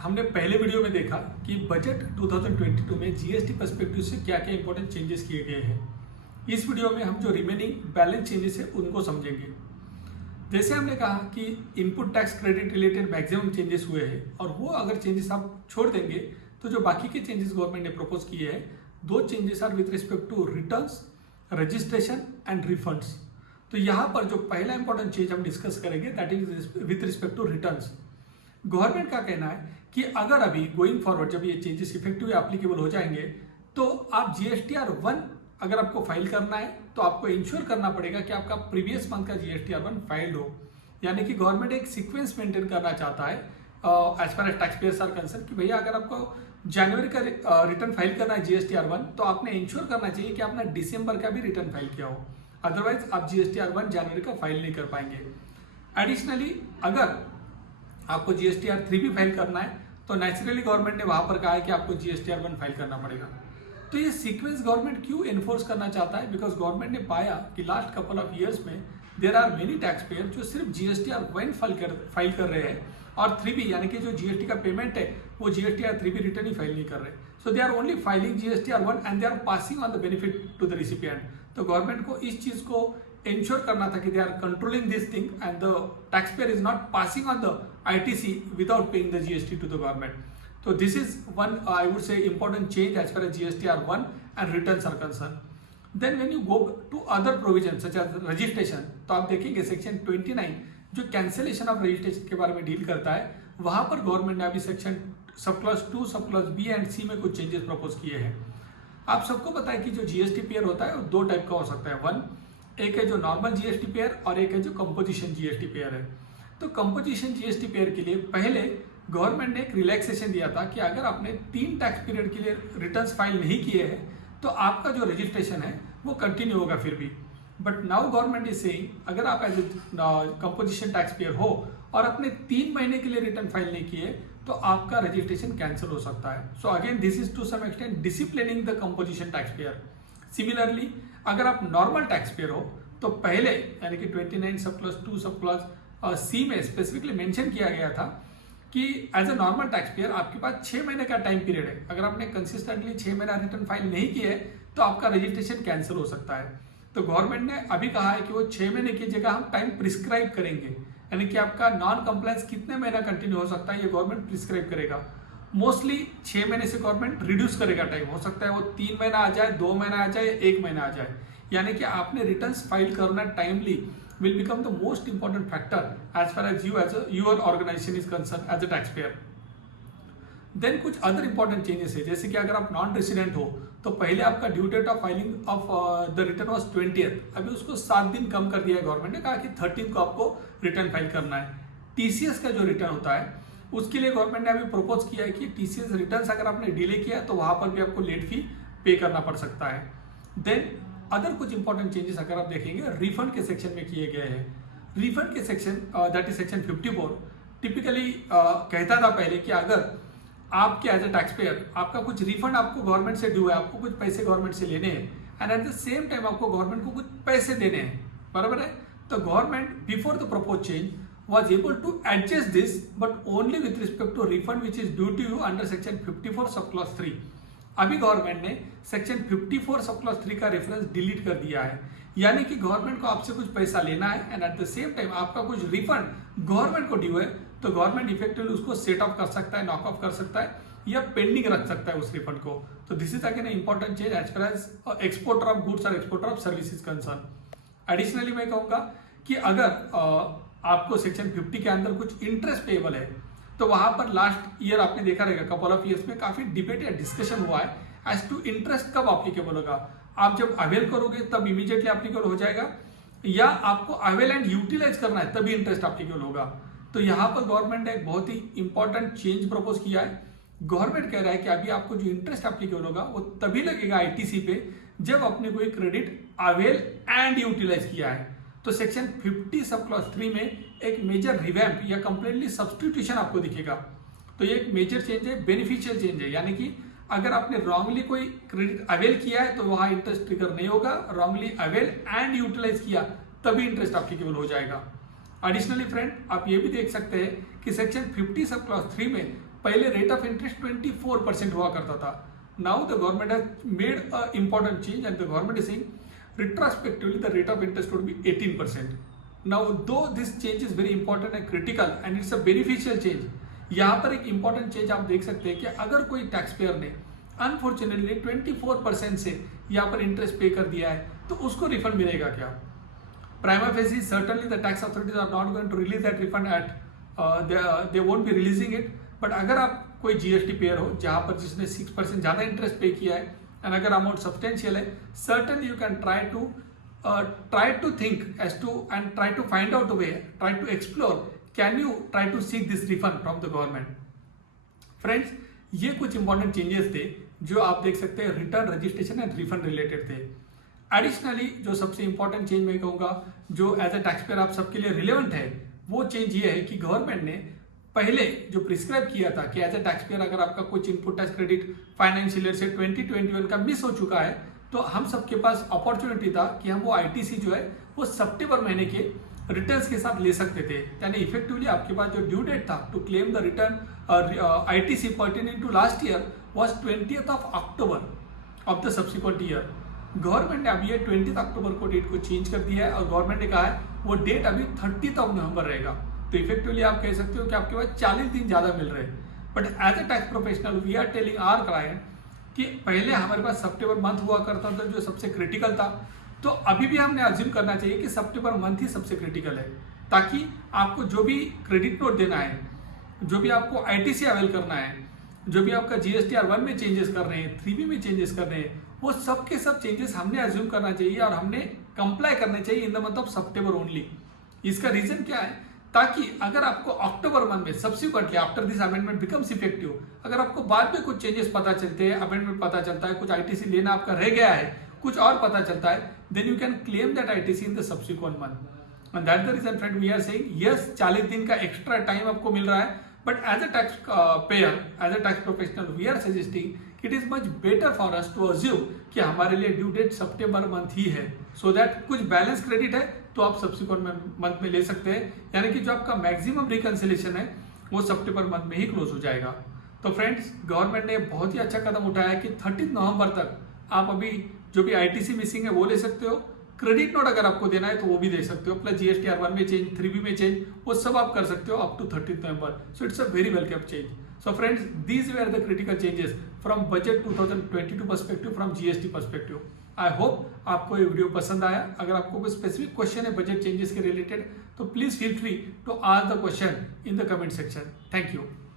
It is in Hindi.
हमने पहले वीडियो में देखा कि बजट 2022 में जीएसटी पर्सपेक्टिव से क्या क्या इंपॉर्टेंट चेंजेस किए गए हैं। इस वीडियो में हम जो रिमेनिंग बैलेंस चेंजेस है उनको समझेंगे। जैसे हमने कहा कि input tax credit related maximum changes हुए हैं और वो अगर चेंजेस आप छोड़ देंगे तो जो बाकी के चेंजेस गवर्नमेंट ने प्रपोज किए हैं, दो changes are with respect to returns, registration and refunds. तो यहाँ पर जो पहला इंपॉर्टेंट चेंज हम डिस्कस करेंगे that is with respect to returns. Government का कहना है कि अगर अभी गोइंग फॉरवर्ड जब ये चेंजेस इफेक्टिव एप्लीकेबल हो जाएंगे तो आप GSTR-1 अगर आपको फाइल करना है तो आपको इंश्योर करना पड़ेगा कि आपका प्रीवियस मंथ का GSTR-1 फाइल्ड हो। यानी कि गवर्नमेंट एक सीक्वेंस मेंटेन करना चाहता है as far as tax payers are concern कि भैया अगर आपको जनवरी का रिटर्न फाइल करना है GSTR-1 तो आपने इंश्योर करना चाहिए कि आपने दिसंबर का भी रिटर्न फाइल किया हो, अदरवाइज आप GSTR-1 जनवरी का फाइल नहीं कर पाएंगे। एडिशनली अगर आपको GSTR-3 भी फाइल करना है तो नेचुरली गवर्नमेंट ने वहां पर कहा है कि आपको GSTR-1 फाइल करना पड़ेगा। तो ये सीक्वेंस गवर्नमेंट क्यों एनफोर्स करना चाहता है? बिकॉज गवर्नमेंट ने पाया कि लास्ट कपल ऑफ ईयर्स में there are many tax payer जो सिर्फ GSTR-1 फाइल कर रहे हैं और 3B यानी कि जो GST का पेमेंट है वो GSTR-3B रिटर्न ही फाइल नहीं कर रहे। So they are only filing GSTR-1 and they are passing on the benefit to the recipient. तो गवर्नमेंट को इस चीज को इंश्योर करना था कि they are controlling this thing and the tax payer is not passing on the ITC without paying the GST to the government. So this is one I would say important change as far as GSTR-1 and returns are concerned. Then when you go to other provisions such as registration, तो आप देखेंगे सेक्शन 29 जो कैंसिलेशन ऑफ रजिस्ट्रेशन के बारे में डील करता है, वहां पर गवर्नमेंट ने अभी सेक्शन सब clause 2, sub clause B and C में कुछ चेंजेस प्रपोज किए हैं। आप सबको पता है कि जो GST पेयर होता है वो दो टाइप का हो सकता है। वन, एक है जो नॉर्मल GST पेयर और एक है जो कंपोजिशन GST पेयर है। तो कंपोजिशन GST पेयर के लिए पहले गवर्नमेंट ने एक रिलैक्सेशन दिया था कि अगर आपने 3 टैक्स पीरियड के लिए रिटर्न्स फाइल नहीं किए हैं तो आपका जो रजिस्ट्रेशन है वो कंटिन्यू होगा फिर भी। But now government is saying अगर आप as a composition tax payer हो और अपने 3 महीने के लिए रिटर्न फाइल नहीं किए तो आपका रजिस्ट्रेशन कैंसिल हो सकता है। So again this is to some extent disciplining the composition tax payer. Similarly अगर आप नॉर्मल टैक्स पेयर हो तो पहले यानी कि 29 सब क्लॉज 2 सब क्लॉज C में स्पेसिफिकली मेंशन किया गया था कि as a normal tax payer आपके पास 6 महीने का टाइम पीरियड है। अगर आपने कंसिस्टेंटली 6 महीना रिटर्न फाइल नहीं किए तो आपका रजिस्ट्रेशन कैंसिल हो सकता है। तो गवर्नमेंट ने अभी कहा है कि वो 6 महीने की जगह हम टाइम प्रिस्क्राइब करेंगे, यानी कि आपका नॉन कंप्लायंस कितने महीना कंटिन्यू हो सकता है ये गवर्नमेंट प्रिस्क्राइब करेगा। मोस्टली 6 महीने से गवर्नमेंट रिड्यूस करेगा टाइम, हो सकता है वो 3 महीना आ जाए, 2 महीना आ जाए, 1 महीना आ जाए। यानी कि आपने रिटर्न फाइल करना timely will become the most important factor as far as your organization is concerned as a taxpayer. Then कुछ other important changes है, जैसे कि अगर आप नॉन रेसिडेंट हो तो पहले आपका due date of filing of the return was 20th, अभी उसको 7 दिन कम कर दिया है गवर्नमेंट ने, कहा कि 13 को आपको रिटर्न फाइल करना है। TCS का जो रिटर्न होता है उसके लिए गवर्नमेंट ने अभी प्रपोज किया है कि TCS रिटर्न अगर आपने डिले किया तो वहां पर भी आपको लेट फी पे करना पड़ सकता है। देन अदर कुछ इंपॉर्टेंट चेंजेस अगर आप देखेंगे रिफंड के सेक्शन में किए गए हैं। रिफंड के section that is section 54 typically कहता था पहले कि अगर आपके एज ए टैक्स पेयर आपका कुछ रिफंड आपको गवर्नमेंट से ड्यू है, आपको कुछ पैसे गवर्नमेंट से लेने हैं and at the same time आपको गवर्नमेंट को कुछ पैसे देने हैं, बराबर है। तो government before the propose change was able to adjust this but only with respect to refund which is due to you under section 54 sub clause 3। अभी गवर्नमेंट ने सेक्शन 54 सब क्लॉज 3 का रेफरेंस डिलीट कर दिया है, यानी कि गवर्नमेंट को आपसे कुछ पैसा लेना है and at the same time आपका कुछ रिफंड गवर्नमेंट को ड्यू है तो गवर्नमेंट इफेक्टिवली उसको सेट ऑफ कर सकता है, नॉक ऑफ कर सकता है या पेंडिंग रख सकता है उस रिफंड को। तो this is again important change as far as exporter of goods और exporter of services concern. Additionally मैं कहूंगा कि अगर आपको सेक्शन 50 के अंदर कुछ इंटरेस्ट पेएबल है तो वहां पर लास्ट ईयर आपने देखा रहेगा कपल ऑफ ईयर्स में काफी डिबेट या डिस्कशन हुआ है एज टू इंटरेस्ट कब एप्लीकेबल होगा। आप जब अवेल करोगे तब इमीडिएटली एप्लीकेबल हो जाएगा या आपको अवेल एंड यूटिलाइज करना है तभी इंटरेस्ट एप्लीकेबल होगा। तो यहाँ पर गवर्नमेंट ने एक बहुत ही इंपॉर्टेंट चेंज प्रपोज किया है। गवर्नमेंट कह रहा है कि अभी आपको जो इंटरेस्ट एप्लीकेबल होगा वो तभी लगेगा ITC पे जब आपने कोई क्रेडिट अवेल एंड यूटिलाइज किया है। तो सेक्शन 50 सब क्लॉज 3 में एक मेजर रिवैम्प या कंप्लीटली सब्स्टिट्यूशन आपको दिखेगा। तो ये एक मेजर चेंज है, बेनिफिशियल चेंज है, यानी कि अगर आपने रॉन्गली कोई क्रेडिट अवेल किया है तो वहां इंटरेस्ट ट्रिगर नहीं होगा, रॉन्गली अवेल एंड यूटिलाइज किया तभी इंटरेस्ट एप्लीकेबल हो जाएगा। एडिशनली फ्रेंड आप ये भी देख सकते हैं कि सेक्शन 50 सब क्लॉज 3 में पहले रेट ऑफ इंटरेस्ट 24% हुआ करता था. Now the government has made a important change and the government is saying retrospectively the rate of interest would be 18%. Now though this change is very important and critical and it's a beneficial change, यहाँ पर एक important change आप देख सकते हैं कि अगर कोई टैक्स पेयर ने अनफॉर्चुनेटली 24% से यहाँ पर इंटरेस्ट पे कर दिया है तो उसको रिफंड मिलेगा क्या? Prima facie certainly the tax authorities are not going to release that refund at they won't be releasing it. But अगर आप कोई जीएसटी पेयर हो जहाँ पर जिसने 6% ज़्यादा इंटरेस्ट पे किया है एंड अगर अमाउंट सब्सटेंशियल है, certainly you can try to think as to and try to find out a way, try to explore, can you try to seek this refund from the government. Friends, ये कुछ इंपॉर्टेंट चेंजेस थे जो आप देख सकते हैं return registration and refund related थे. एडिशनली जो सबसे इंपॉर्टेंट चेंज मैं कहूँगा जो एज अ टैक्स पेयर आप सबके लिए रिलेवेंट है, वो चेंज ये है कि गवर्नमेंट ने पहले जो प्रिस्क्राइब किया था कि एज अ टैक्स पेयर अगर आपका कुछ input tax credit financial year से 2021 का मिस हो चुका है तो हम सबके पास अपॉर्चुनिटी था कि हम वो आईटीसी जो है वो सितंबर महीने के रिटर्न्स के साथ ले सकते थे. यानी इफेक्टिवली आपके पास जो ड्यू डेट था to claim the return ITC pertaining to last year was 20th of October of the subsequent year. Government ने अभी ये 20th अक्टूबर को डेट को चेंज कर दिया है और गवर्नमेंट ने कहा है वो डेट अभी 30th of November रहेगा. तो इफेक्टिवली आप कह सकते हो कि आपके पास 40 दिन ज़्यादा मिल रहे हैं. But as a tax professional we are telling our client कि पहले हमारे पास सितंबर मंथ हुआ करता था जो सबसे क्रिटिकल था, तो अभी भी हमने अज्यूम करना चाहिए कि सितंबर मंथ ही सबसे क्रिटिकल है, ताकि आपको जो भी क्रेडिट नोट देना है, जो भी आपको आईटीसी अवेल करना है, जो भी आपका जीएसटीआर 1 में चेंजेस कर रहे हैं, 3B में चेंजेस कर रहे हैं, वो सब के सब चेंजेस हमने अज्यूम करना चाहिए और हमने कंप्लाई करना चाहिए in the month of September only. इसका रीजन क्या है? ताकि अगर आपको अक्टूबर मंथ में subsequently after this amendment becomes effective, अगर आपको बाद में कुछ चेंजेस पता चलते हैं, अमेंडमेंट पता चलता है, कुछ आईटीसी लेना आपका रह गया है, कुछ और पता चलता है, then you can claim that ITC in the subsequent month. And that the reason friend we are saying yes 40 दिन का एक्स्ट्रा टाइम आपको मिल रहा है, but as a tax payer, as a tax professional we are suggesting it is much better for us to assume कि हमारे लिए ड्यू डेट सितंबर मंथ ही है, सो दैट कुछ बैलेंस क्रेडिट है तो आप सब्सिक्वेंट मंथ में ले सकते हैं. यानी कि जो आपका मैक्सिमम रिकंसिलेशन है वो सितंबर मंथ में ही क्लोज हो जाएगा. तो फ्रेंड्स, गवर्नमेंट ने बहुत ही अच्छा कदम उठाया है कि 30 नवंबर तक आप अभी जो भी आईटीसी मिसिंग है वो ले सकते हो, क्रेडिट नोट अगर आपको देना है तो वो भी दे सकते हो, प्लस जीएसटीआर 1 में चेंज, 3B में चेंज, वो सब आप कर सकते हो up to 30 November. So it's a very welcome change. So friends, these were the critical changes from budget 2022 perspective, from GST perspective. I hope आपको ये वीडियो पसंद आया. अगर आपको कोई स्पेसिफिक क्वेश्चन है बजट चेंजेस के रिलेटेड तो please feel free to ask the question in the comment section. Thank you.